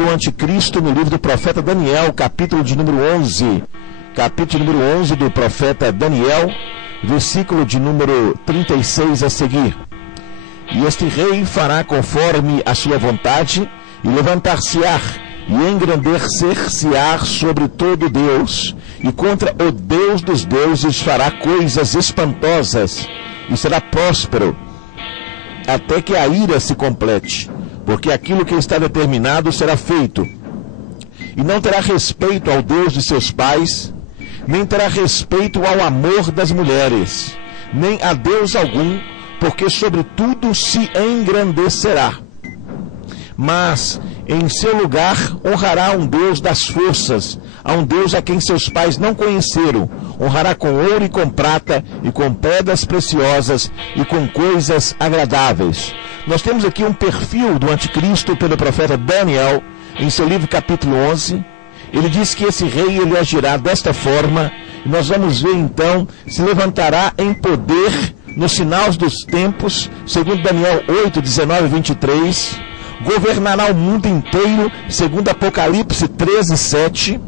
do anticristo no livro do profeta Daniel, capítulo de número 11. Capítulo número 11 do profeta Daniel, versículo de número 36 a seguir. E este rei fará conforme a sua vontade, e levantar-se-á, e engrandecer-se-á sobre todo Deus, e contra o Deus dos deuses fará coisas espantosas, e será próspero, até que a ira se complete, porque aquilo que está determinado será feito. E não terá respeito ao Deus de seus pais, nem terá respeito ao amor das mulheres, nem a Deus algum, porque sobre tudo se engrandecerá. Mas em seu lugar honrará um Deus das forças, a um Deus a quem seus pais não conheceram. Honrará com ouro e com prata, e com pedras preciosas, e com coisas agradáveis. Nós temos aqui um perfil do anticristo pelo profeta Daniel, em seu livro capítulo 11. Ele diz que esse rei ele agirá desta forma, e nós vamos ver então, se levantará em poder nos sinais dos tempos, segundo Daniel 8, 19 e 23, governará o mundo inteiro, segundo Apocalipse 13, 7,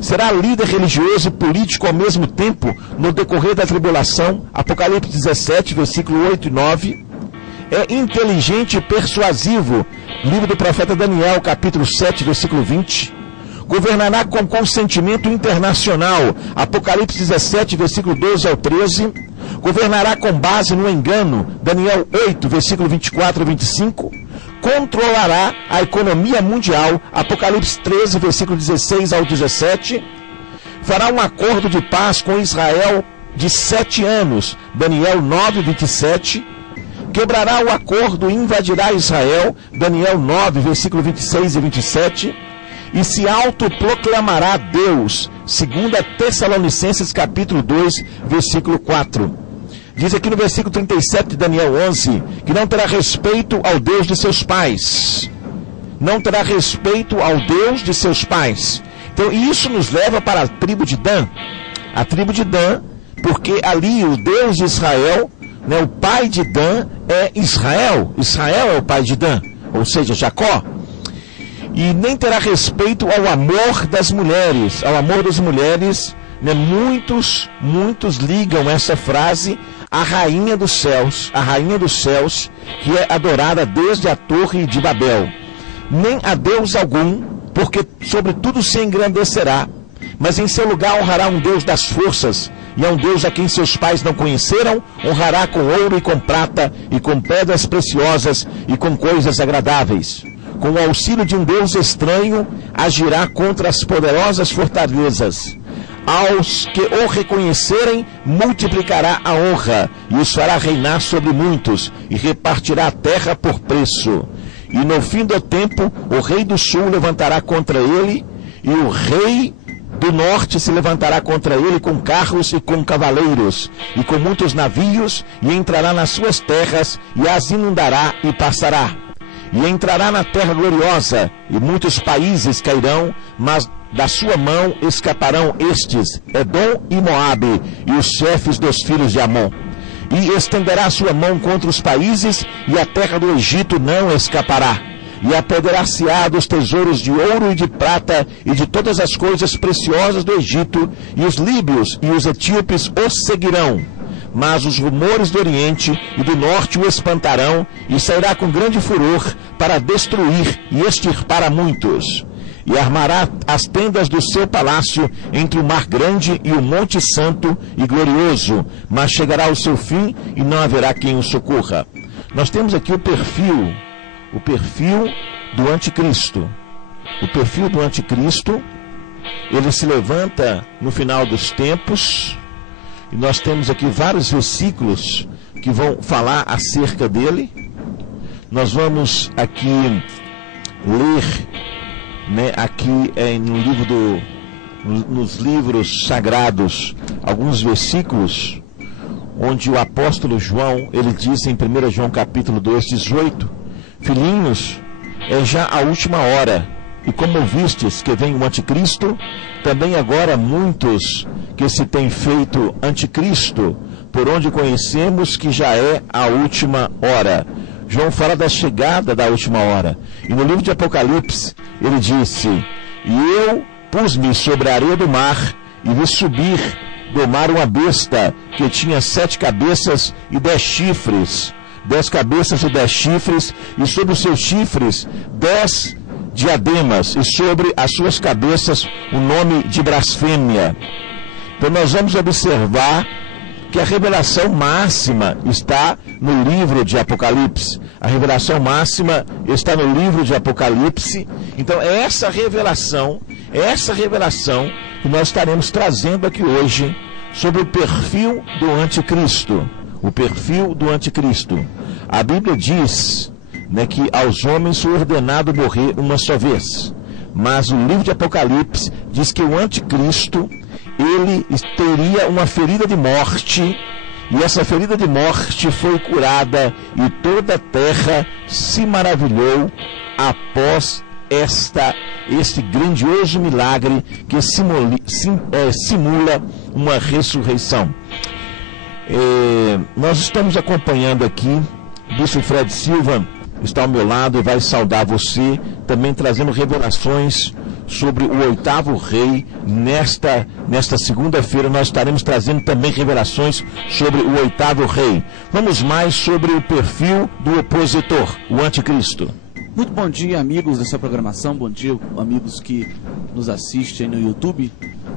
será líder religioso e político ao mesmo tempo no decorrer da tribulação, Apocalipse 17, versículo 8 e 9, é inteligente e persuasivo, livro do profeta Daniel, capítulo 7, versículo 20, governará com consentimento internacional, Apocalipse 17, versículo 12 ao 13, governará com base no engano, Daniel 8, versículo 24 a 25, controlará a economia mundial, Apocalipse 13, versículo 16 ao 17, fará um acordo de paz com Israel de 7 anos, Daniel 9, 27, quebrará o acordo e invadirá Israel, Daniel 9, versículo 26 e 27, e se autoproclamará Deus, segundo Tessalonicenses capítulo 2, versículo 4. Diz aqui no versículo 37 de Daniel 11, que não terá respeito ao Deus de seus pais. Não terá respeito ao Deus de seus pais. Então isso nos leva para a tribo de Dan. A tribo de Dan, porque ali o Deus de Israel, né, o pai de Dan é Israel. Israel é o pai de Dan, ou seja, Jacó. E nem terá respeito ao amor das mulheres. Ao amor das mulheres, né, muitos ligam essa frase à rainha dos céus, que é adorada desde a torre de Babel. Nem a Deus algum, porque sobre tudo se engrandecerá, mas em seu lugar honrará um Deus das forças, e a um Deus a quem seus pais não conheceram, honrará com ouro e com prata, e com pedras preciosas, e com coisas agradáveis. Com o auxílio de um Deus estranho, agirá contra as poderosas fortalezas. Aos que o reconhecerem, multiplicará a honra, e os fará reinar sobre muitos, e repartirá a terra por preço. E no fim do tempo, o rei do sul levantará contra ele, e o rei do norte se levantará contra ele com carros e com cavaleiros, e com muitos navios, e entrará nas suas terras, e as inundará e passará. E entrará na terra gloriosa, e muitos países cairão, mas da sua mão escaparão estes, Edom e Moabe, e os chefes dos filhos de Amon. E estenderá a sua mão contra os países, e a terra do Egito não escapará. E apoderar-se-á dos tesouros de ouro e de prata, e de todas as coisas preciosas do Egito, e os líbios e os etíopes os seguirão. Mas os rumores do Oriente e do Norte o espantarão, e sairá com grande furor para destruir e extirpar a muitos. E armará as tendas do seu palácio entre o mar grande e o monte santo e glorioso, mas chegará ao seu fim e não haverá quem o socorra. Nós temos aqui o perfil do anticristo. O perfil do anticristo, ele se levanta no final dos tempos, e nós temos aqui vários versículos que vão falar acerca dele. Nós vamos aqui ler, né, aqui nos livros sagrados, alguns versículos, onde o apóstolo João, ele diz em 1 João capítulo 2, 18, filhinhos, é já a última hora, e como vistes que vem o anticristo, também agora muitos que se têm feito anticristo, por onde conhecemos que já é a última hora. João fala da chegada da última hora. E no livro de Apocalipse, ele disse: e eu pus-me sobre a areia do mar e vi subir do mar uma besta que tinha 7 cabeças e 10 chifres. 10 cabeças e 10 chifres, e sobre os seus chifres 10 diademas, e sobre as suas cabeças o nome de blasfêmia. Então nós vamos observar que a revelação máxima está no livro de Apocalipse. A revelação máxima está no livro de Apocalipse. Então é essa revelação que nós estaremos trazendo aqui hoje sobre o perfil do anticristo. O perfil do anticristo. A Bíblia diz, né, que aos homens foi ordenado morrer uma só vez. Mas o livro de Apocalipse diz que o anticristo, ele teria uma ferida de morte, e essa ferida de morte foi curada, e toda a terra se maravilhou após este grandioso milagre que simula uma ressurreição. Nós estamos acompanhando aqui, Bispo Fred Silva está ao meu lado e vai saudar você, também trazendo revelações sobre o 8º rei. Nesta segunda-feira nós estaremos trazendo também revelações sobre o 8º rei. Vamos mais sobre o perfil do opositor, o anticristo. Muito bom dia, amigos dessa programação. Bom dia, amigos que nos assistem no YouTube,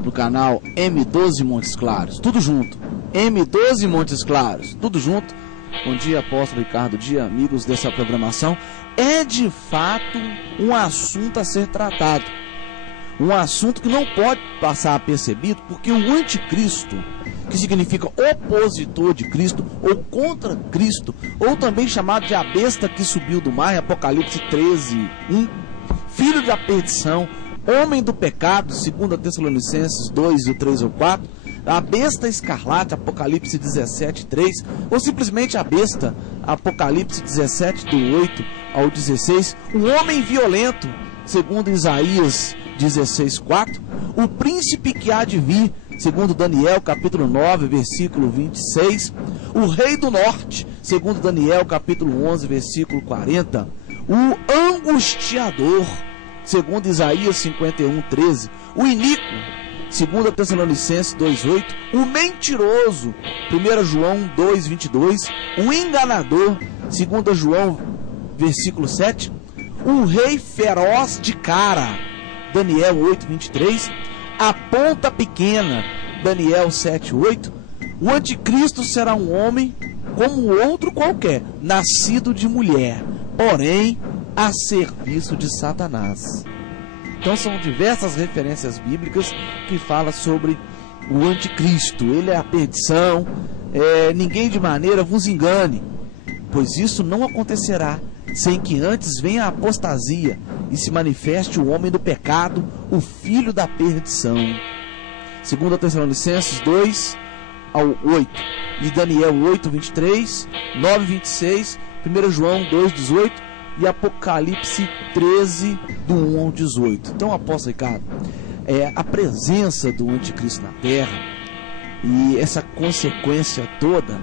no canal M12 Montes Claros. Tudo junto. M12 Montes Claros. Tudo junto. Bom dia, apóstolo Ricardo. Bom dia, amigos dessa programação. É de fato um assunto a ser tratado. Um assunto que não pode passar apercebido, porque o anticristo, que significa opositor de Cristo, ou contra Cristo, ou também chamado de a besta que subiu do mar, em Apocalipse 13, 1, filho da perdição, homem do pecado, 2 Tessalonicenses 2, 3 ou 4, a besta escarlate, Apocalipse 17, 3, ou simplesmente a besta, Apocalipse 17, do 8 ao 16, um homem violento, segundo Isaías 16, 4, o príncipe que há de vir, segundo Daniel capítulo 9, versículo 26, o rei do norte, segundo Daniel capítulo 11, versículo 40, o angustiador, segundo Isaías 51, 13, o iníquo, segundo Tessalonicenses 2, 8, o mentiroso, 1 João 2, 22, o enganador, segundo João versículo 7, o rei feroz de cara, Daniel 8, 23, a ponta pequena, Daniel 7, 8, o anticristo será um homem como outro qualquer, nascido de mulher, porém a serviço de Satanás. Então são diversas referências bíblicas que falam sobre o anticristo. Ele é a perdição, ninguém de maneira vos engane, pois isso não acontecerá sem que antes venha a apostasia e se manifeste o homem do pecado, o filho da perdição. 2 Tessalonicenses 2 ao 8 e Daniel 8, 23, 9, 26, 1 João 2, 18 e Apocalipse 13, do 1 ao 18. Então, apóstolo Ricardo, a presença do anticristo na terra e essa consequência toda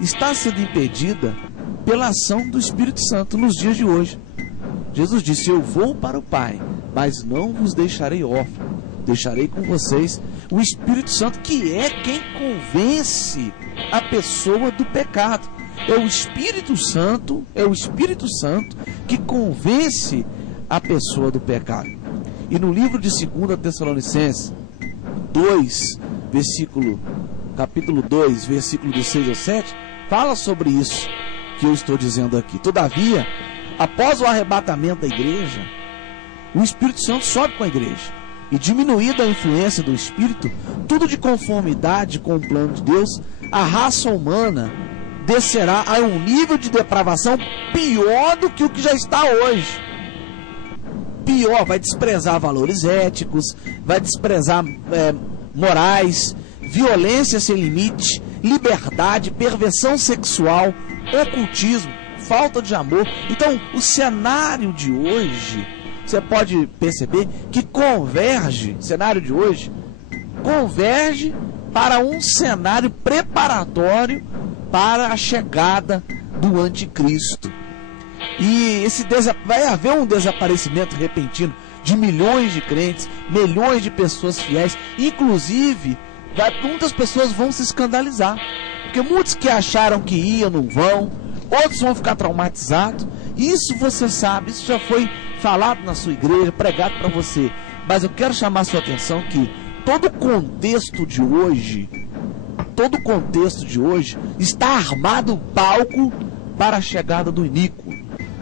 está sendo impedida pela ação do Espírito Santo nos dias de hoje. Jesus disse: eu vou para o Pai, mas não vos deixarei órfãos, deixarei com vocês o Espírito Santo, que é quem convence a pessoa do pecado. É o Espírito Santo que convence a pessoa do pecado. E no livro de 2 Tessalonicenses 2, capítulo 2, versículo do 6 ao 7, fala sobre isso que eu estou dizendo aqui. Todavia, após o arrebatamento da igreja, o Espírito Santo sobe com a igreja, e diminuída a influência do Espírito, tudo de conformidade com o plano de Deus, a raça humana descerá a um nível de depravação pior do que o que já está hoje. Pior, vai desprezar valores éticos, vai desprezar morais, violência sem limite, liberdade, perversão sexual, ocultismo, falta de amor. Então, o cenário de hoje, você pode perceber que cenário de hoje converge para um cenário preparatório para a chegada do anticristo. E vai haver um desaparecimento repentino de milhões de crentes, milhões de pessoas fiéis. Inclusive, muitas pessoas vão se escandalizar. Porque muitos que acharam que iam não vão, outros vão ficar traumatizados. Isso você sabe, isso já foi falado na sua igreja, pregado para você. Mas eu quero chamar a sua atenção que todo o contexto de hoje está armado o palco para a chegada do iníquo,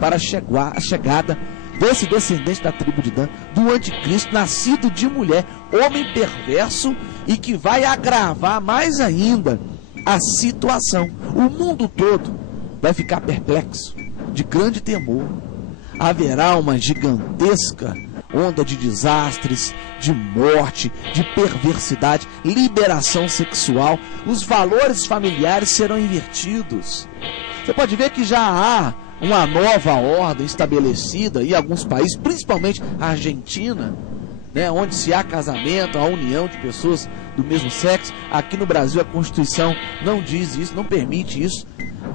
para a chegada desse descendente da tribo de Dan, do anticristo, nascido de mulher, homem perverso, e que vai agravar mais ainda a situação. O mundo todo vai ficar perplexo, de grande temor. Haverá uma gigantesca onda de desastres, de morte, de perversidade, liberação sexual. Os valores familiares serão invertidos. Você pode ver que já há uma nova ordem estabelecida em alguns países, principalmente a Argentina, né, onde se há casamento, a união de pessoas do mesmo sexo. Aqui no Brasil a Constituição não diz isso, não permite isso.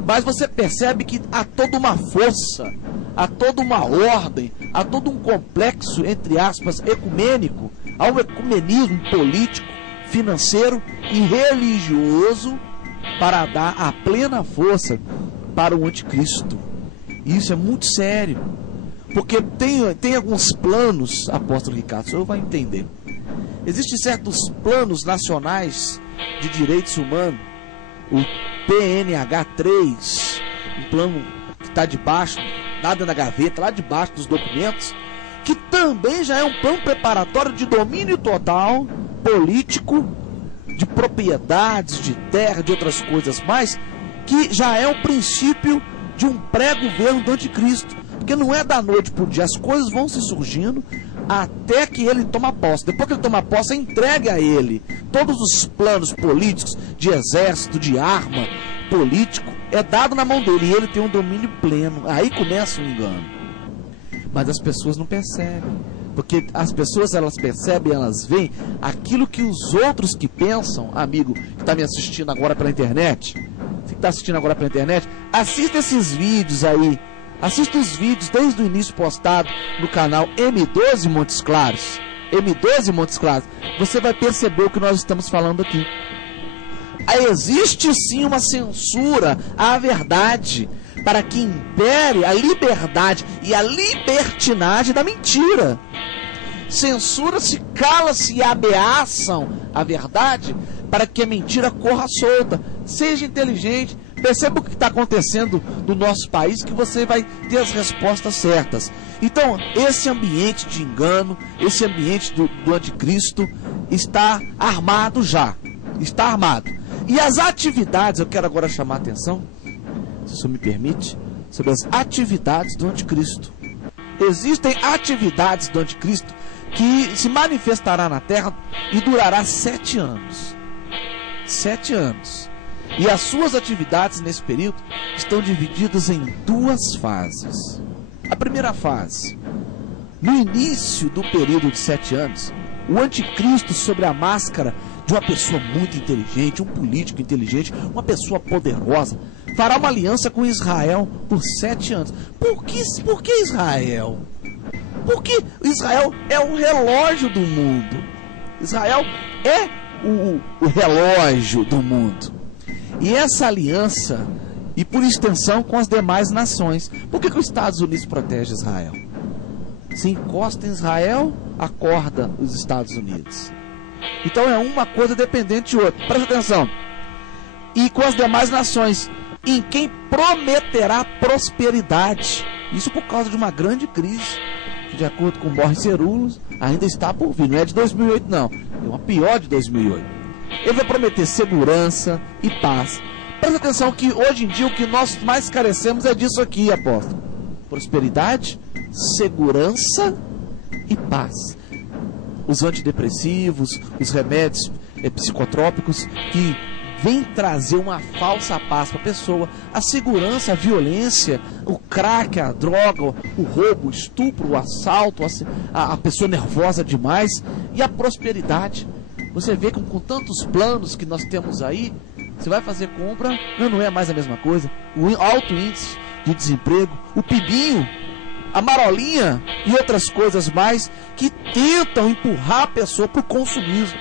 Mas você percebe que há toda uma força, há toda uma ordem, há todo um complexo, entre aspas, ecumênico, há um ecumenismo político, financeiro e religioso para dar a plena força para o anticristo. E isso é muito sério, porque tem alguns planos, apóstolo Ricardo, o senhor vai entender. Existem certos planos nacionais de direitos humanos, o PNH 3, um plano que está debaixo, nada na gaveta, lá debaixo dos documentos, que também já é um plano preparatório de domínio total, político, de propriedades, de terra, de outras coisas mais, que já é o princípio de um pré-governo do anticristo. Porque não é da noite para o dia, as coisas vão se surgindo até que ele toma posse. Depois que ele toma posse, é entregue a ele todos os planos políticos, de exército, de arma, político, é dado na mão dele, e ele tem um domínio pleno. Aí começa o engano. Mas as pessoas não percebem, porque as pessoas, elas percebem, elas veem aquilo que os outros que pensam. Amigo que está me assistindo agora pela internet, você que está assistindo agora pela internet, assista esses vídeos aí. Assista os vídeos desde o início postado no canal M12 Montes Claros. M12 Montes Claros. Você vai perceber o que nós estamos falando aqui. Existe sim uma censura à verdade, para que impere a liberdade e a libertinagem da mentira. Censura-se, cala-se e ameaçam a verdade para que a mentira corra solta. Seja inteligente. Perceba o que está acontecendo no nosso país, que você vai ter as respostas certas. Então, esse ambiente de engano, esse ambiente do anticristo está armado já. Está armado. E as atividades, eu quero agora chamar a atenção, se o senhor me permite, sobre as atividades do anticristo. Existem atividades do anticristo que se manifestará na terra e durará 7 anos. 7 anos. E as suas atividades nesse período estão divididas em 2 fases. A primeira fase, no início do período de 7 anos, o anticristo, sobre a máscara de uma pessoa muito inteligente, um político inteligente, uma pessoa poderosa, fará uma aliança com Israel por 7 anos. Por que Israel? Porque Israel é o relógio do mundo. Israel é o relógio do mundo. E essa aliança, e por extensão com as demais nações. Por que os Estados Unidos protegem Israel? Se encosta em Israel, acorda os Estados Unidos. Então é uma coisa dependente de outra. Presta atenção. E com as demais nações, em quem prometerá prosperidade. Isso por causa de uma grande crise, que de acordo com Morris Cerullos, ainda está por vir. Não é de 2008 não, é uma pior de 2008. Ele vai prometer segurança e paz. Presta atenção que hoje em dia o que nós mais carecemos é disso aqui, apóstolo. Prosperidade, segurança e paz. Os antidepressivos, os remédios psicotrópicos que vêm trazer uma falsa paz para a pessoa. A segurança, a violência, o crack, a droga, o roubo, o estupro, o assalto, a pessoa nervosa demais. E a prosperidade. Você vê que com tantos planos que nós temos aí, você vai fazer compra, não é mais a mesma coisa. O alto índice de desemprego, o pibinho, a marolinha e outras coisas mais que tentam empurrar a pessoa para o consumismo.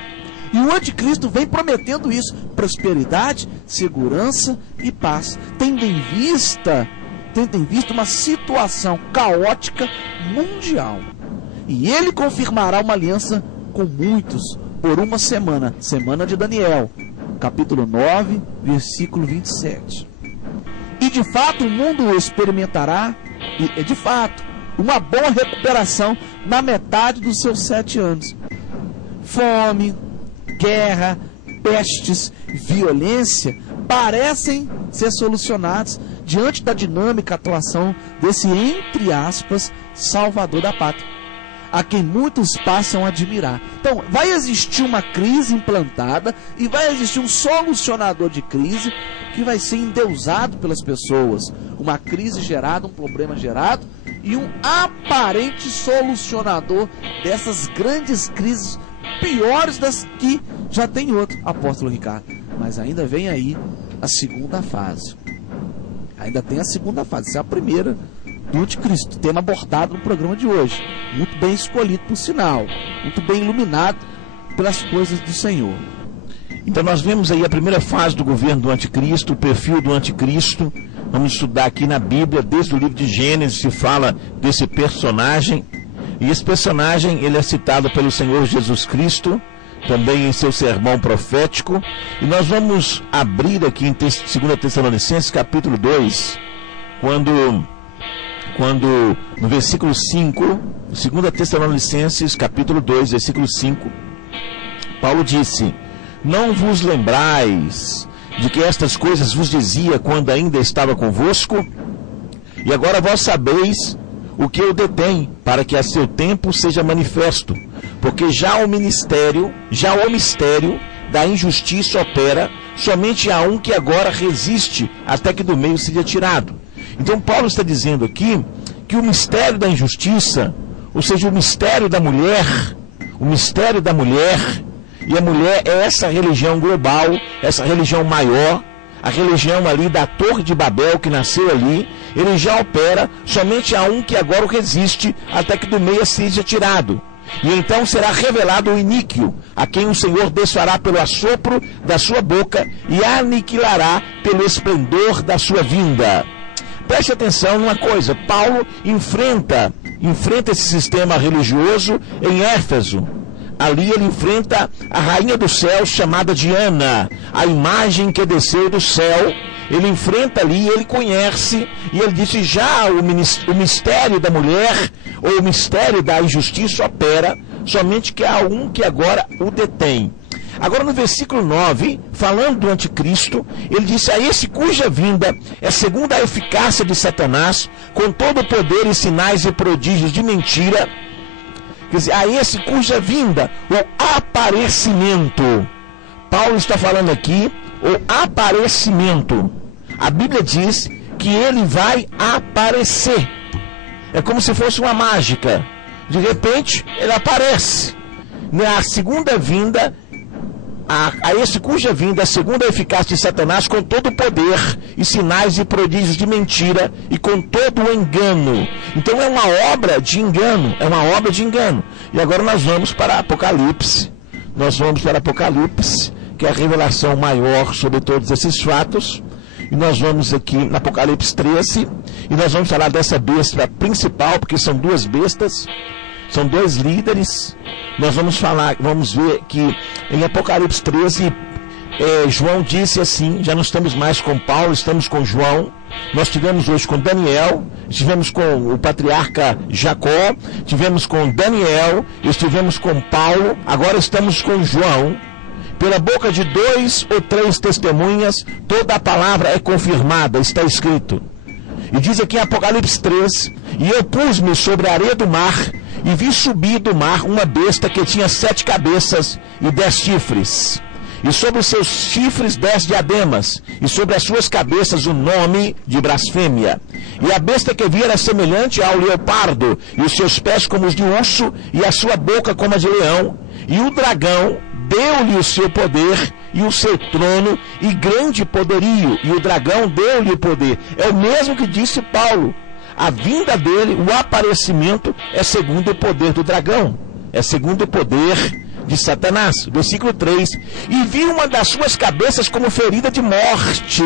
E o anticristo vem prometendo isso: prosperidade, segurança e paz, tendo em vista uma situação caótica mundial. E ele confirmará uma aliança com muitos por uma semana, semana de Daniel, capítulo 9, versículo 27. E de fato o mundo experimentará, de fato, uma boa recuperação na metade dos seus 7 anos. Fome, guerra, pestes, violência parecem ser solucionados diante da dinâmica atuação desse, entre aspas, salvador da pátria, a quem muitos passam a admirar. Então, vai existir uma crise implantada e vai existir um solucionador de crise que vai ser endeusado pelas pessoas. Uma crise gerada, um problema gerado e um aparente solucionador dessas grandes crises, piores das que já tem outro, apóstolo Ricardo. Mas ainda vem aí a segunda fase. Ainda tem a segunda fase. Essa é a primeira do anticristo, tema abordado no programa de hoje. Muito bem escolhido, por sinal. Muito bem iluminado pelas coisas do Senhor. Então nós vemos aí a primeira fase do governo do anticristo, o perfil do anticristo. Vamos estudar aqui na Bíblia, desde o livro de Gênesis se fala desse personagem. E esse personagem, ele é citado pelo Senhor Jesus Cristo, também em seu sermão profético. E nós vamos abrir aqui em 2 Tessalonicenses, capítulo 2, quando no versículo 5, 2 Tessalonicenses, capítulo 2, versículo 5, Paulo disse: não vos lembrais de que estas coisas vos dizia quando ainda estava convosco? E agora vós sabeis o que eu detém, para que a seu tempo seja manifesto, porque já o mistério da injustiça opera, somente há um que agora resiste até que do meio seja tirado. Então Paulo está dizendo aqui que o mistério da injustiça, ou seja, o mistério da mulher, e a mulher é essa religião global, essa religião maior, a religião ali da Torre de Babel que nasceu ali, ele já opera, somente há um que agora o resiste até que do meio seja tirado. E então será revelado o iníquo, a quem o Senhor desfará pelo assopro da sua boca e aniquilará pelo esplendor da sua vinda. Preste atenção numa coisa: Paulo enfrenta esse sistema religioso em Éfeso. Ali ele enfrenta a rainha do céu chamada Diana, a imagem que desceu do céu. Ele enfrenta ali, ele conhece, e ele disse: já o mistério da mulher, ou o mistério da injustiça opera, somente que há um que agora o detém. Agora no versículo 9, falando do anticristo, ele disse: a esse cuja vinda é segundo a eficácia de Satanás, com todo o poder e sinais e prodígios de mentira. Quer dizer, a esse cuja vinda, o aparecimento. Paulo está falando aqui, o aparecimento. A Bíblia diz que ele vai aparecer. É como se fosse uma mágica. De repente, ele aparece. Na segunda vinda, a esse cuja vinda, segundo a eficácia de Satanás, com todo o poder e sinais e prodígios de mentira e com todo o engano. Então é uma obra de engano, E agora nós vamos para Apocalipse. Que é a revelação maior sobre todos esses fatos. E nós vamos aqui no Apocalipse 13, e nós vamos falar dessa besta principal, porque são duas bestas, são dois líderes. Nós vamos ver que em Apocalipse 13, João disse assim: já não estamos mais com Paulo, estamos com João. Nós tivemos hoje com Daniel, estivemos com o patriarca Jacó, tivemos com Daniel, estivemos com Paulo, agora estamos com João. Pela boca de 2 ou 3 testemunhas, toda a palavra é confirmada, está escrito. E diz aqui em Apocalipse 3, e eu pus-me sobre a areia do mar, e vi subir do mar uma besta que tinha 7 cabeças e 10 chifres. E sobre os seus chifres 10 diademas, e sobre as suas cabeças o nome de blasfêmia. E a besta que vi era semelhante ao leopardo, e os seus pés como os de urso, e a sua boca como a de leão. E o dragão deu-lhe o seu poder e o seu trono e grande poderio, e o dragão deu-lhe o poder. É o mesmo que disse Paulo. A vinda dele, o aparecimento, é segundo o poder do dragão, é segundo o poder de Satanás. Versículo 3: e vi uma das suas cabeças como ferida de morte,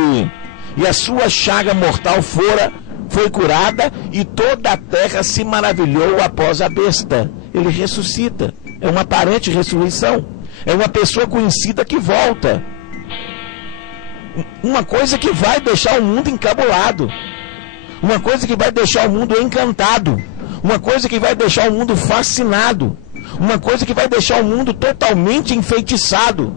e a sua chaga mortal foi curada, e toda a terra se maravilhou após a besta. Ele ressuscita, é uma aparente ressurreição, é uma pessoa conhecida que volta, uma coisa que vai deixar o mundo encabulado, uma coisa que vai deixar o mundo encantado, uma coisa que vai deixar o mundo fascinado, uma coisa que vai deixar o mundo totalmente enfeitiçado.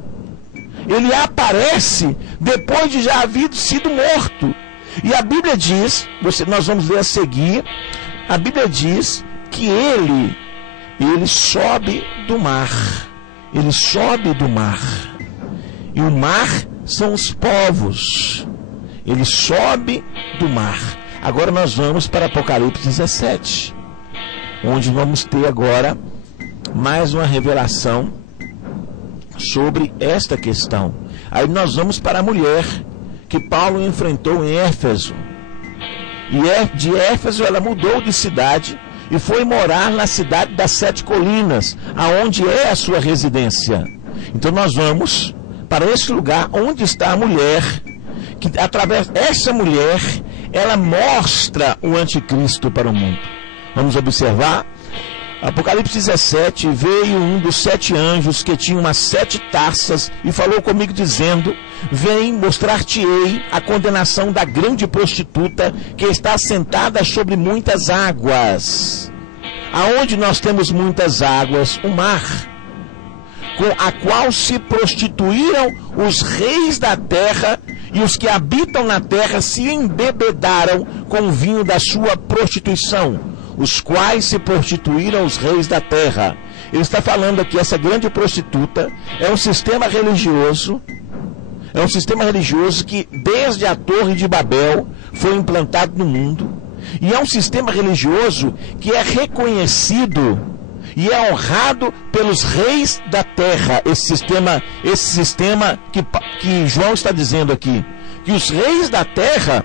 Ele aparece depois de já haver sido morto. E a Bíblia diz, nós vamos ler a seguir, a Bíblia diz que ele sobe do mar. Ele sobe do mar. E o mar são os povos. Ele sobe do mar. Agora nós vamos para Apocalipse 17, onde vamos ter agora mais uma revelação sobre esta questão. Aí nós vamos para a mulher que Paulo enfrentou em Éfeso. E de Éfeso ela mudou de cidade e foi morar na cidade das 7 colinas, aonde é a sua residência. Então nós vamos para esse lugar onde está a mulher, que através dessa mulher ela mostra o anticristo para o mundo. Vamos observar. Apocalipse 17, veio um dos 7 anjos que tinha umas 7 taças e falou comigo dizendo: vem, mostrar-te-ei a condenação da grande prostituta que está sentada sobre muitas águas. Aonde nós temos muitas águas? O mar, com a qual se prostituíram os reis da terra, e os que habitam na terra se embebedaram com o vinho da sua prostituição, os quais se prostituíram os reis da terra. Ele está falando aqui, essa grande prostituta é um sistema religioso, que desde a Torre de Babel foi implantado no mundo, e é um sistema religioso que é reconhecido e é honrado pelos reis da terra. Esse sistema que João está dizendo aqui, que os reis da terra,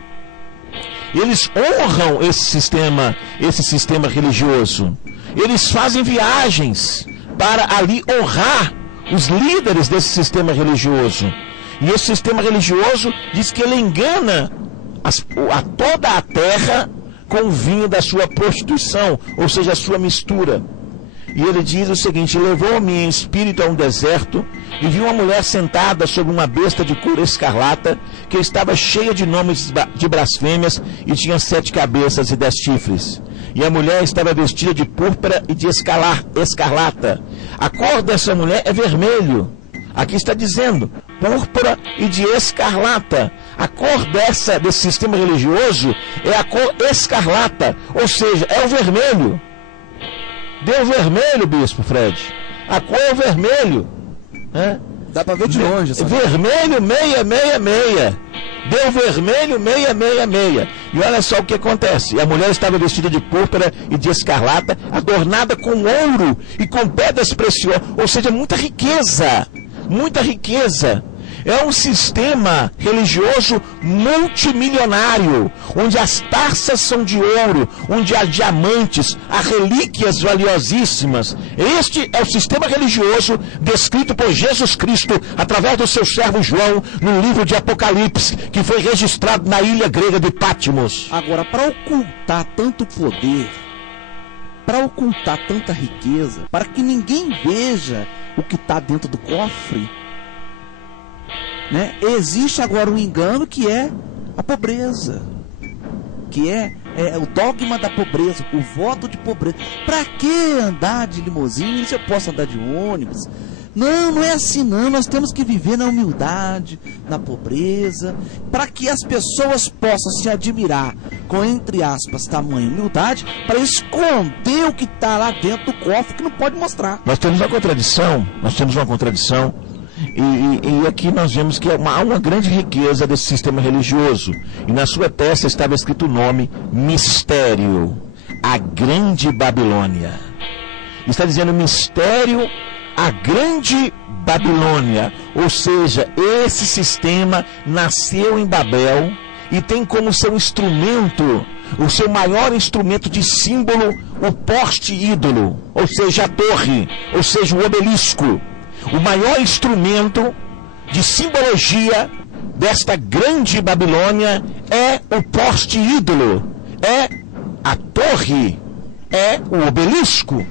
eles honram esse sistema religioso. Eles fazem viagens para ali honrar os líderes desse sistema religioso. E esse sistema religioso diz que ele engana a toda a terra com o vinho da sua prostituição, ou seja, a sua mistura. E ele diz o seguinte: levou-me em espírito a um deserto, e vi uma mulher sentada sobre uma besta de cor escarlata, que estava cheia de nomes de blasfêmias, e tinha 7 cabeças e 10 chifres. E a mulher estava vestida de púrpura e de escarlata. A cor dessa mulher é vermelho. Aqui está dizendo púrpura e de escarlata. A cor desse sistema religioso é a cor escarlata, ou seja, é o vermelho. Deu vermelho, bispo Fred. A cor é o vermelho. Dá para ver de longe. Vermelho 666. Deu vermelho 666. E olha só o que acontece. A mulher estava vestida de púrpura e de escarlata, adornada com ouro e com pedras preciosas. Ou seja, muita riqueza. Muita riqueza. É um sistema religioso multimilionário, onde as taças são de ouro, onde há diamantes, há relíquias valiosíssimas. Este é o sistema religioso descrito por Jesus Cristo através do seu servo João no livro de Apocalipse, que foi registrado na ilha grega de Patmos. Agora, para ocultar tanto poder, para ocultar tanta riqueza, para que ninguém veja o que está dentro do cofre, né? Existe agora um engano que é a pobreza, que é o dogma da pobreza, o voto de pobreza. Para que andar de limusine se eu posso andar de ônibus? Não é assim não. Nós temos que viver na humildade, na pobreza, para que as pessoas possam se admirar com, entre aspas, tamanha humildade, para esconder o que está lá dentro do cofre que não pode mostrar. Nós temos uma contradição. E aqui nós vemos que há uma grande riqueza desse sistema religioso. E na sua testa estava escrito o nome Mistério, a Grande Babilônia. Está dizendo mistério a grande Babilônia, ou seja, esse sistema nasceu em Babel e tem como seu instrumento, o seu maior instrumento de símbolo, o poste ídolo, ou seja, a torre, ou seja, o obelisco. O maior instrumento de simbologia desta grande Babilônia é o poste ídolo, é a torre, é o obelisco,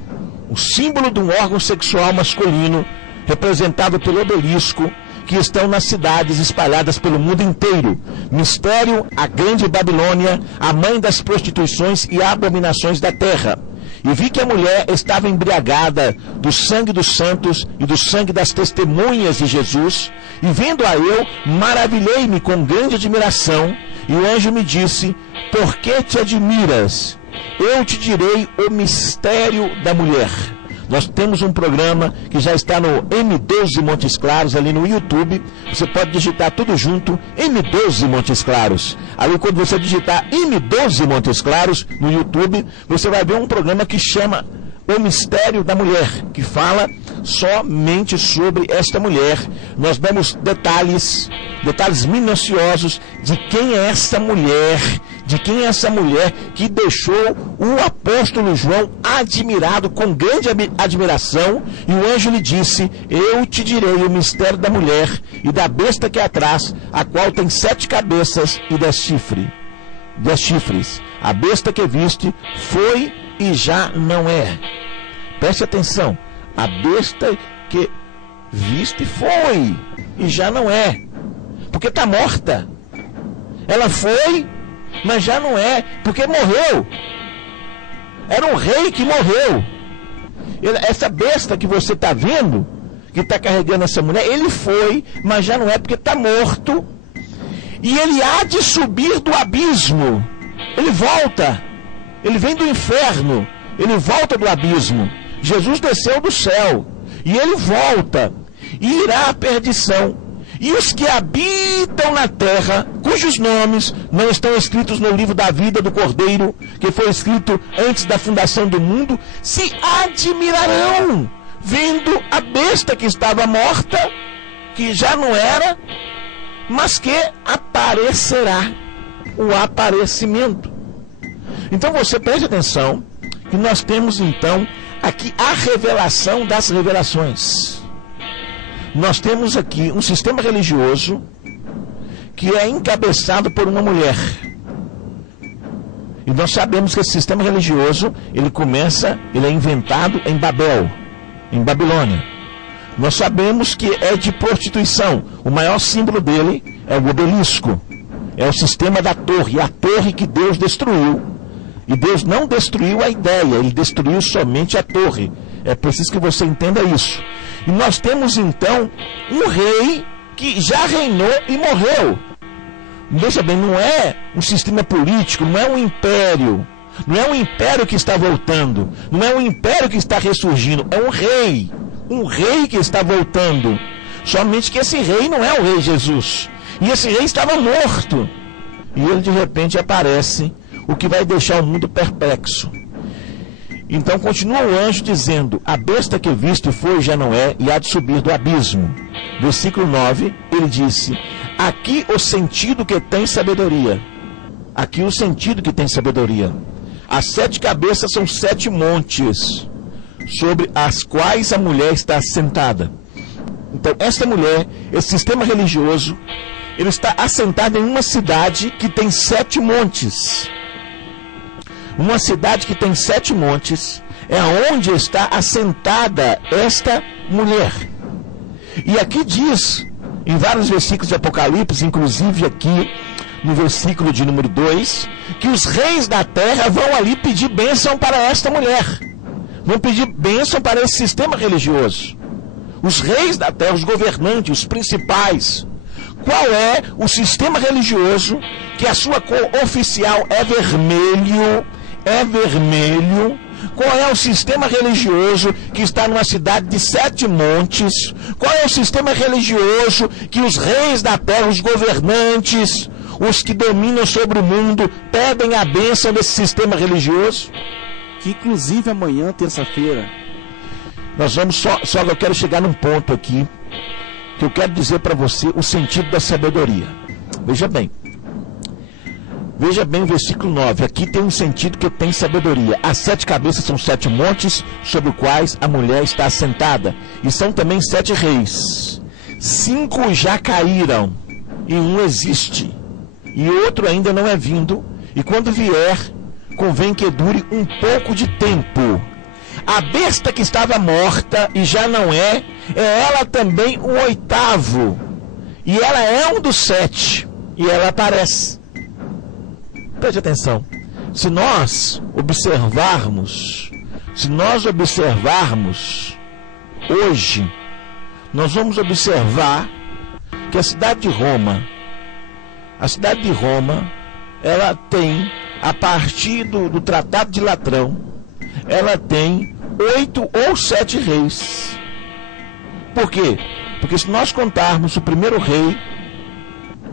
o símbolo de um órgão sexual masculino representado pelo obelisco, que estão nas cidades espalhadas pelo mundo inteiro. Mistério, a grande Babilônia, a mãe das prostituições e abominações da terra. E vi que a mulher estava embriagada do sangue dos santos e do sangue das testemunhas de Jesus, e vendo-a eu, maravilhei-me com grande admiração, e o anjo me disse: por que te admiras? Eu te direi o mistério da mulher. Nós temos um programa que já está no M12 Montes Claros, ali no YouTube. Você pode digitar tudo junto, M12 Montes Claros. Ali quando você digitar M12 Montes Claros no YouTube, você vai ver um programa que chama O Mistério da Mulher, que fala somente sobre esta mulher. Nós damos detalhes minuciosos de quem é essa mulher, que deixou o apóstolo João admirado, com grande admiração, e o anjo lhe disse: eu te direi o mistério da mulher e da besta que é atrás, a qual tem 7 cabeças e 10 chifres. A besta que viste foi e já não é. Preste atenção, a besta que viste foi e já não é, porque está morta. Ela foi, mas já não é, porque morreu. Era um rei que morreu. Essa besta que você está vendo, que está carregando essa mulher, ele foi, mas já não é, porque está morto. E ele há de subir do abismo. Ele volta. Ele vem do inferno. Ele volta do abismo. Jesus desceu do céu. E ele volta. E irá à perdição. E os que habitam na terra, cujos nomes não estão escritos no livro da vida do Cordeiro, que foi escrito antes da fundação do mundo, se admirarão, vendo a besta que estava morta, que já não era, mas que aparecerá, o aparecimento. Então você preste atenção, que nós temos então aqui a revelação das revelações. Nós temos aqui um sistema religioso que é encabeçado por uma mulher. E nós sabemos que esse sistema religioso, ele é inventado em Babel, em Babilônia. Nós sabemos que é de prostituição. O maior símbolo dele é o obelisco. É o sistema da torre, a torre que Deus destruiu. E Deus não destruiu a ideia, ele destruiu somente a torre. É preciso que você entenda isso. E nós temos então um rei que já reinou e morreu. Veja bem, não é um sistema político, não é um império. Não é um império que está voltando. Não é um império que está ressurgindo. É um rei. Um rei que está voltando. Somente que esse rei não é o rei Jesus. E esse rei estava morto. E ele de repente aparece, o que vai deixar o mundo perplexo. Então continua o anjo dizendo: a besta que viste foi, já não é, e há de subir do abismo. Versículo 9, ele disse: aqui o sentido que tem sabedoria. Aqui o sentido que tem sabedoria. As 7 cabeças são 7 montes, sobre as quais a mulher está assentada. Então esta mulher, esse sistema religioso, ele está assentado em uma cidade que tem 7 montes. Uma cidade que tem 7 montes é onde está assentada esta mulher. E aqui diz, em vários versículos de Apocalipse, inclusive aqui no versículo de número 2, que os reis da terra vão ali pedir bênção para esta mulher. Vão pedir bênção para esse sistema religioso. Os reis da terra, os governantes, os principais. Qual é o sistema religioso que a sua cor oficial é vermelho? É vermelho. Qual é o sistema religioso que está numa cidade de 7 montes? Qual é o sistema religioso que os reis da terra, os governantes, os que dominam sobre o mundo, pedem a bênção desse sistema religioso? Que inclusive amanhã, terça-feira, Nós vamos só eu quero chegar num ponto aqui, que eu quero dizer para você o sentido da sabedoria. Veja bem o versículo 9, aqui tem um sentido que tem sabedoria. As 7 cabeças são 7 montes, sobre os quais a mulher está assentada, e são também 7 reis. 5 já caíram, e um existe, e outro ainda não é vindo, e quando vier, convém que dure um pouco de tempo. A besta que estava morta e já não é ela também o 8º, e ela é um dos 7, e ela aparece. Preste atenção, se nós observarmos hoje, nós vamos observar que a cidade de Roma, ela tem, a partir do Tratado de Latrão, ela tem 8 ou 7 reis. Por quê? Porque se nós contarmos o primeiro rei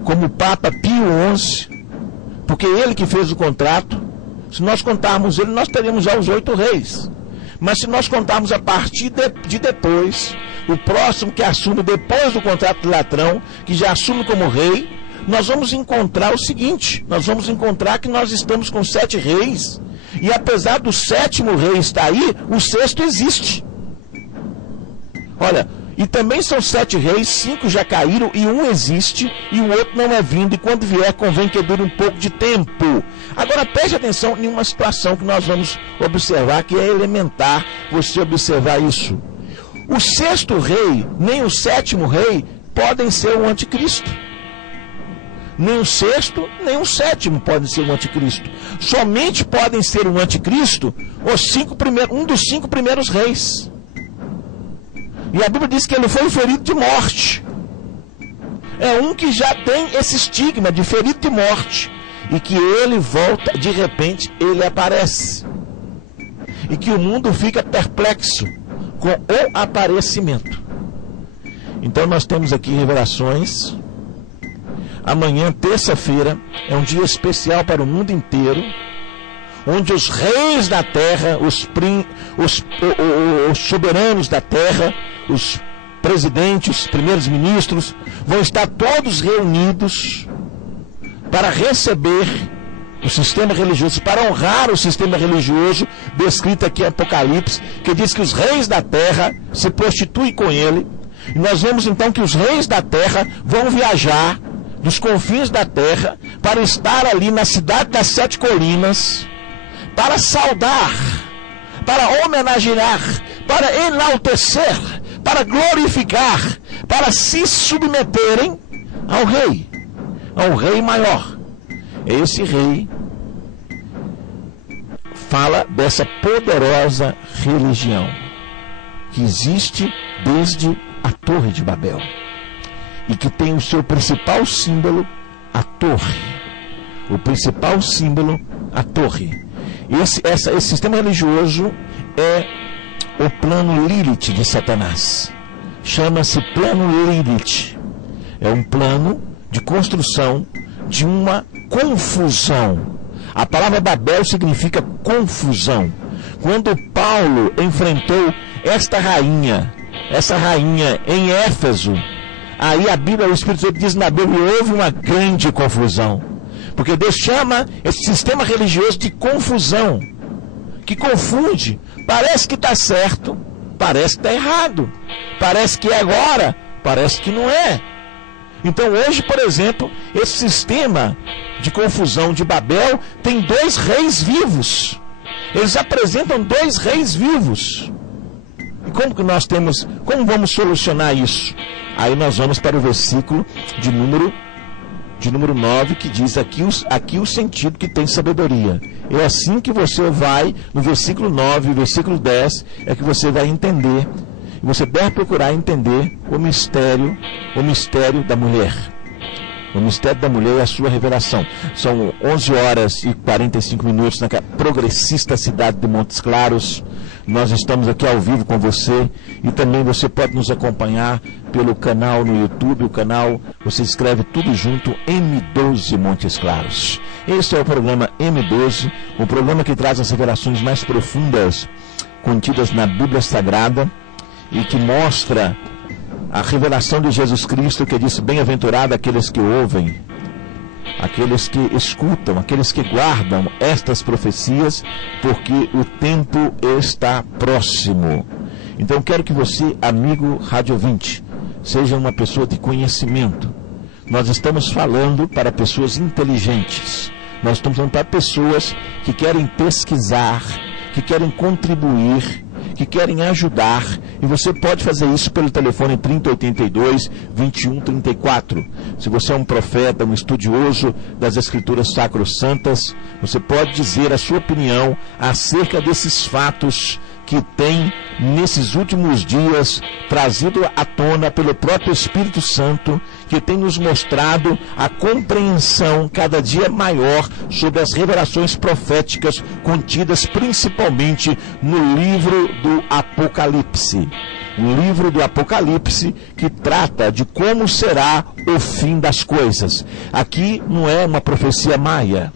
como o Papa Pio XI, porque ele que fez o contrato, se nós contarmos ele, nós teremos já os 8 reis. Mas se nós contarmos a partir de depois, o próximo que assume depois do contrato de Latrão, que já assume como rei, nós vamos encontrar o seguinte, nós vamos encontrar que nós estamos com 7 reis, e apesar do 7º rei estar aí, o 6º existe. Olha, e também são 7 reis, 5 já caíram, e um existe, e o outro não é vindo, e quando vier convém que dure um pouco de tempo. Agora preste atenção em uma situação que nós vamos observar, que é elementar você observar isso. O 6º rei, nem o 7º rei, podem ser o anticristo. Nem o 6º, nem o 7º podem ser o anticristo. Somente podem ser o anticristo um dos 5 primeiros reis. E a Bíblia diz que ele foi ferido de morte. É um que já tem esse estigma de ferido de morte. E que ele volta, de repente, ele aparece. E que o mundo fica perplexo com o aparecimento. Então nós temos aqui revelações. Amanhã, terça-feira, é um dia especial para o mundo inteiro, onde os reis da terra, os soberanos da terra, os presidentes, os primeiros ministros, vão estar todos reunidos para receber o sistema religioso, para honrar o sistema religioso descrito aqui em Apocalipse, que diz que os reis da terra se prostituem com ele. E nós vemos então que os reis da terra vão viajar dos confins da terra para estar ali na cidade das 7 colinas, para saudar, para homenagear, para enaltecer, para glorificar, para se submeterem ao rei maior. Esse rei fala dessa poderosa religião que existe desde a Torre de Babel e que tem o seu principal símbolo, a torre. O principal símbolo, a torre. Esse sistema religioso é o plano Lilith de Satanás. Chama-se plano Lilith. É um plano de construção de uma confusão. A palavra Babel significa confusão. Quando Paulo enfrentou essa rainha em Éfeso, aí a Bíblia, o Espírito Santo diz na Bíblia, houve uma grande confusão. Porque Deus chama esse sistema religioso de confusão, que confunde. Parece que está certo, parece que está errado. Parece que é agora, parece que não é. Então hoje, por exemplo, esse sistema de confusão de Babel tem 2 reis vivos. Eles apresentam 2 reis vivos. E como vamos solucionar isso? Aí nós vamos para o versículo de número 9, que diz aqui o sentido que tem sabedoria. É assim que você vai, no versículo 9 e versículo 10, é que você vai entender. E você deve procurar entender o mistério da mulher. O mistério da mulher é a sua revelação. São 11 horas e 45 minutos na progressista cidade de Montes Claros. Nós estamos aqui ao vivo com você e também você pode nos acompanhar pelo canal no YouTube, o canal, você escreve tudo junto, M12 Montes Claros. Esse é o programa M12, um programa que traz as revelações mais profundas contidas na Bíblia Sagrada e que mostra a revelação de Jesus Cristo, que disse: bem-aventurado aqueles que ouvem, aqueles que escutam, aqueles que guardam estas profecias, porque o tempo está próximo. Então quero que você, amigo rádio ouvinte, seja uma pessoa de conhecimento. Nós estamos falando para pessoas inteligentes. Nós estamos falando para pessoas que querem pesquisar, que querem contribuir, que querem ajudar, e você pode fazer isso pelo telefone 3082-2134. Se você é um profeta, um estudioso das Escrituras Sacrossantas, você pode dizer a sua opinião acerca desses fatos que tem nesses últimos dias trazido à tona pelo próprio Espírito Santo, que tem nos mostrado a compreensão cada dia maior sobre as revelações proféticas contidas principalmente no livro do Apocalipse. O livro do Apocalipse, que trata de como será o fim das coisas. Aqui não é uma profecia maia,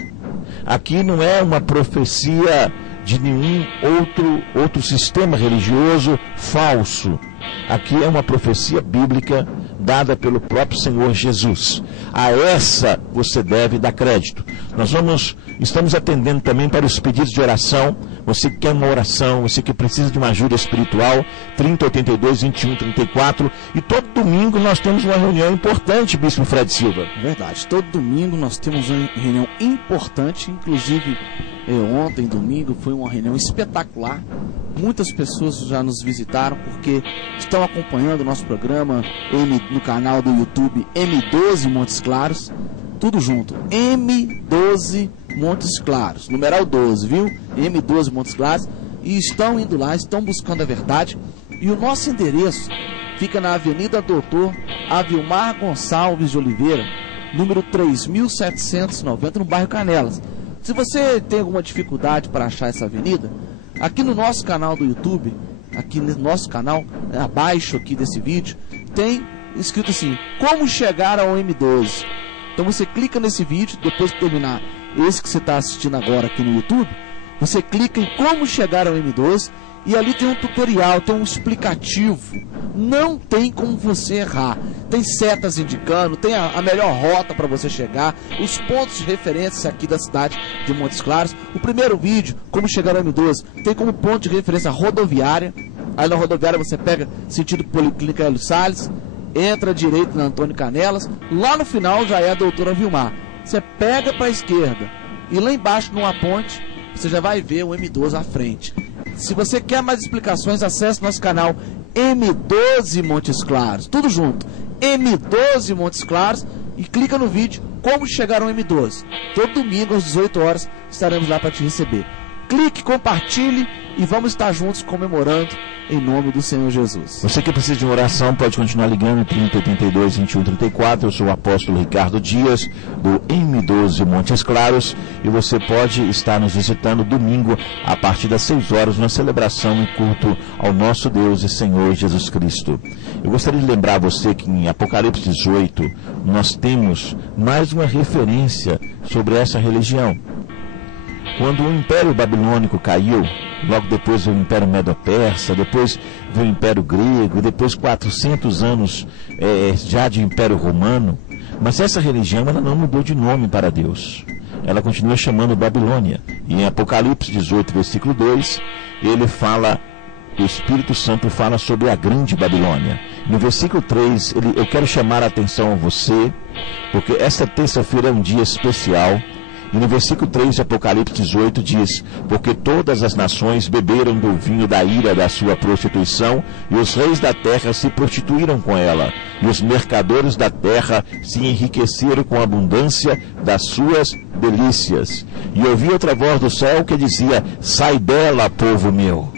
aqui não é uma profecia de nenhum outro sistema religioso falso. Aqui é uma profecia bíblica dada pelo próprio Senhor Jesus. A essa você deve dar crédito. Estamos atendendo também para os pedidos de oração. Você que quer uma oração, você que precisa de uma ajuda espiritual, 3082-2134. E todo domingo nós temos uma reunião importante, Bispo Fred Silva. Verdade, todo domingo nós temos uma reunião importante, inclusive ontem, domingo, foi uma reunião espetacular. Muitas pessoas já nos visitaram porque estão acompanhando o nosso programa no canal do YouTube M12 Montes Claros. Tudo junto, M12 Montes Claros, numeral 12, viu? M12 Montes Claros. E estão indo lá, estão buscando a verdade. E o nosso endereço fica na Avenida Doutor Avilmar Gonçalves de Oliveira, número 3790, no bairro Canelas. Se você tem alguma dificuldade para achar essa avenida, aqui no nosso canal do YouTube, aqui no nosso canal, abaixo aqui desse vídeo, tem escrito assim: como chegar ao M12. Então você clica nesse vídeo, depois que terminar esse que você está assistindo agora aqui no YouTube, você clica em como chegar ao M12 e ali tem um tutorial, tem um explicativo. Não tem como você errar. Tem setas indicando, tem a melhor rota para você chegar, os pontos de referência aqui da cidade de Montes Claros. O primeiro vídeo, como chegar ao M12, tem como ponto de referência a rodoviária. Aí na rodoviária você pega sentido Policlínica Hélio Salles, entra direito na Antônio Canelas, lá no final já é a Doutora Vilmar. Você pega para a esquerda e lá embaixo numa ponte você já vai ver o M12 à frente. Se você quer mais explicações, acesse nosso canal M12 Montes Claros, tudo junto, M12 Montes Claros, e clica no vídeo como chegar ao M12. Todo domingo às 18 horas estaremos lá para te receber. Clique, compartilhe e vamos estar juntos comemorando em nome do Senhor Jesus. Você que precisa de uma oração pode continuar ligando em 3082-2134. Eu sou o apóstolo Ricardo Dias, do M12 Montes Claros, e você pode estar nos visitando domingo a partir das 6 horas na celebração e culto ao nosso Deus e Senhor Jesus Cristo. Eu gostaria de lembrar a você que em Apocalipse 18 nós temos mais uma referência sobre essa religião. Quando o Império Babilônico caiu, logo depois veio o Império Medo-Persa, depois veio o Império Grego, depois 400 anos já de Império Romano, mas essa religião ela não mudou de nome para Deus. Ela continua chamando Babilônia. E em Apocalipse 18, versículo 2, o Espírito Santo fala sobre a grande Babilônia. No versículo 3, eu quero chamar a atenção a você, porque essa terça-feira é um dia especial. E no versículo 3 de Apocalipse 18 diz: porque todas as nações beberam do vinho da ira da sua prostituição, e os reis da terra se prostituíram com ela, e os mercadores da terra se enriqueceram com a abundância das suas delícias. E ouvi outra voz do céu que dizia: sai dela, povo meu.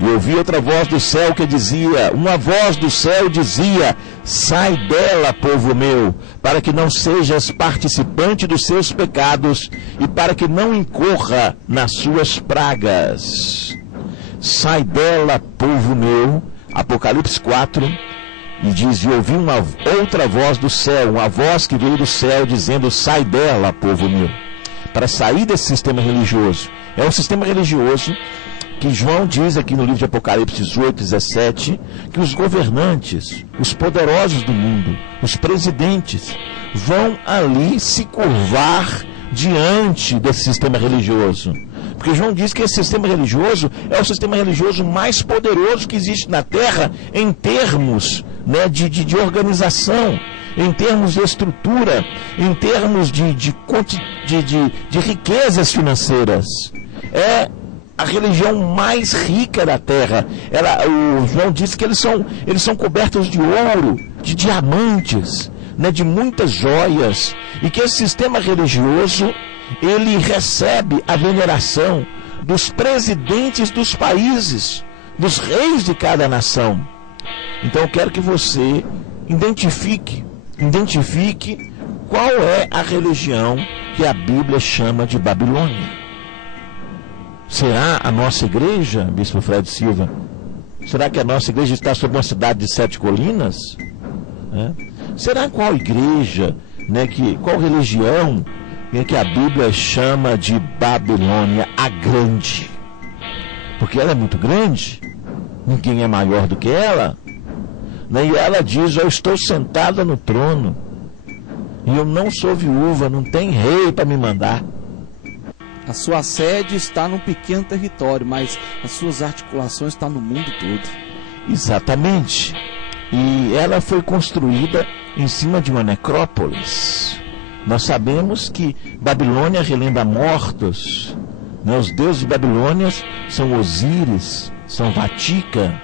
E ouvi outra voz do céu que dizia, uma voz do céu dizia: sai dela, povo meu, para que não sejas participante dos seus pecados e para que não incorra nas suas pragas. Sai dela, povo meu. Apocalipse 4, e diz: e ouvi uma outra voz do céu, uma voz que veio do céu dizendo: sai dela, povo meu. Para sair desse sistema religioso. É um sistema religioso que João diz aqui no livro de Apocalipse 18, 17, que os governantes, os poderosos do mundo, os presidentes, vão ali se curvar diante desse sistema religioso. Porque João diz que esse sistema religioso é o sistema religioso mais poderoso que existe na Terra em termos, né, de organização, em termos de estrutura, em termos de riquezas financeiras. É a religião mais rica da Terra. O João disse que eles são cobertos de ouro, de diamantes, né, de muitas joias, e que esse sistema religioso ele recebe a veneração dos presidentes dos países, dos reis de cada nação. Então eu quero que você identifique qual é a religião que a Bíblia chama de Babilônia. Será a nossa igreja, Bispo Fred Silva? Será que a nossa igreja está sob uma cidade de 7 colinas? Será qual igreja, né, qual religião que a Bíblia chama de Babilônia a grande? Porque ela é muito grande, ninguém é maior do que ela, né? E ela diz: eu estou sentada no trono, e eu não sou viúva, não tem rei para me mandar. A sua sede está num pequeno território, mas as suas articulações estão no mundo todo. Exatamente. E ela foi construída em cima de uma necrópolis. Nós sabemos que Babilônia relembra mortos, né? Os deuses de Babilônia são Osíris, são Vatica,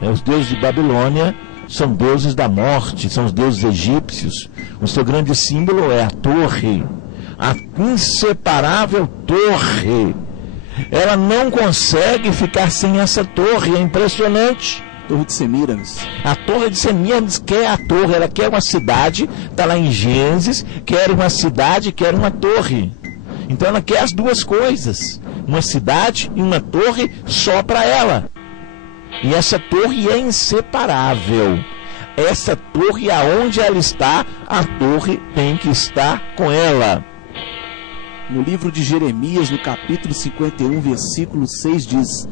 né? Os deuses de Babilônia são deuses da morte, são os deuses egípcios. O seu grande símbolo é a torre, a inseparável torre. Ela não consegue ficar sem essa torre, é impressionante. Torre de Semíramis. A Torre de Semíramis quer a torre, ela quer uma cidade, está lá em Gênesis, quer uma cidade, quer uma torre. Então ela quer as duas coisas, uma cidade e uma torre só para ela. E essa torre é inseparável. Essa torre, aonde ela está, a torre tem que estar com ela. No livro de Jeremias, no capítulo 51, versículo 6, diz: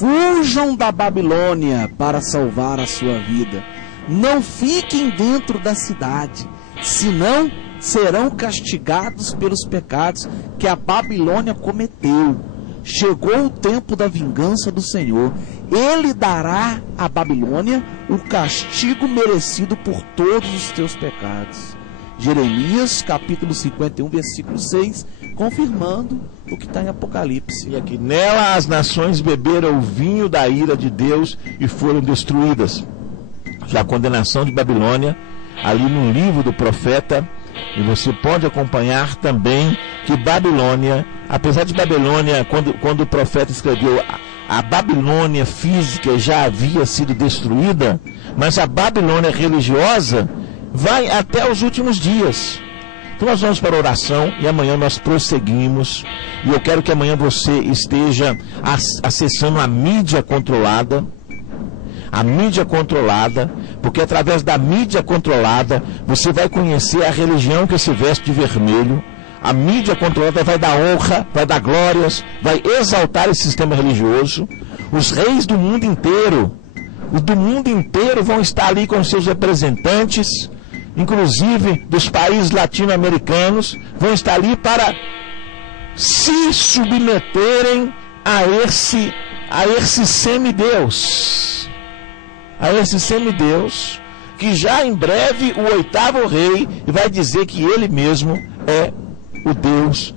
fujam da Babilônia para salvar a sua vida. Não fiquem dentro da cidade, senão serão castigados pelos pecados que a Babilônia cometeu. Chegou o tempo da vingança do Senhor. Ele dará à Babilônia o castigo merecido por todos os teus pecados. Jeremias, capítulo 51, versículo 6, confirmando o que está em Apocalipse. E aqui, nela as nações beberam o vinho da ira de Deus e foram destruídas. Já a condenação de Babilônia, ali no livro do profeta, e você pode acompanhar também que Babilônia, apesar de Babilônia, quando o profeta escreveu, a Babilônia física já havia sido destruída, mas a Babilônia religiosa vai até os últimos dias. Então nós vamos para a oração e amanhã nós prosseguimos. E eu quero que amanhã você esteja acessando a mídia controlada. A mídia controlada, porque através da mídia controlada você vai conhecer a religião que se veste de vermelho. A mídia controlada vai dar honra, vai dar glórias, vai exaltar esse sistema religioso. Os reis do mundo inteiro vão estar ali com seus representantes, inclusive dos países latino-americanos, vão estar ali para se submeterem a esse semideus, que já em breve o 8º rei vai dizer que ele mesmo é o Deus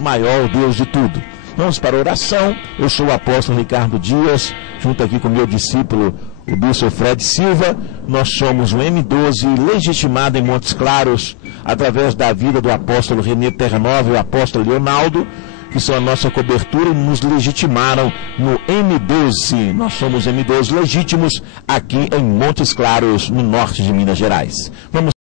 maior, o Deus de tudo. Vamos para a oração. Eu sou o apóstolo Ricardo Dias, junto aqui com meu discípulo, o Bispo Fred Silva. Nós somos o M12 legitimado em Montes Claros, através da vida do apóstolo Renê Terranova e o apóstolo Leonardo, que são a nossa cobertura e nos legitimaram no M12. Nós somos M12 legítimos aqui em Montes Claros, no norte de Minas Gerais. Vamos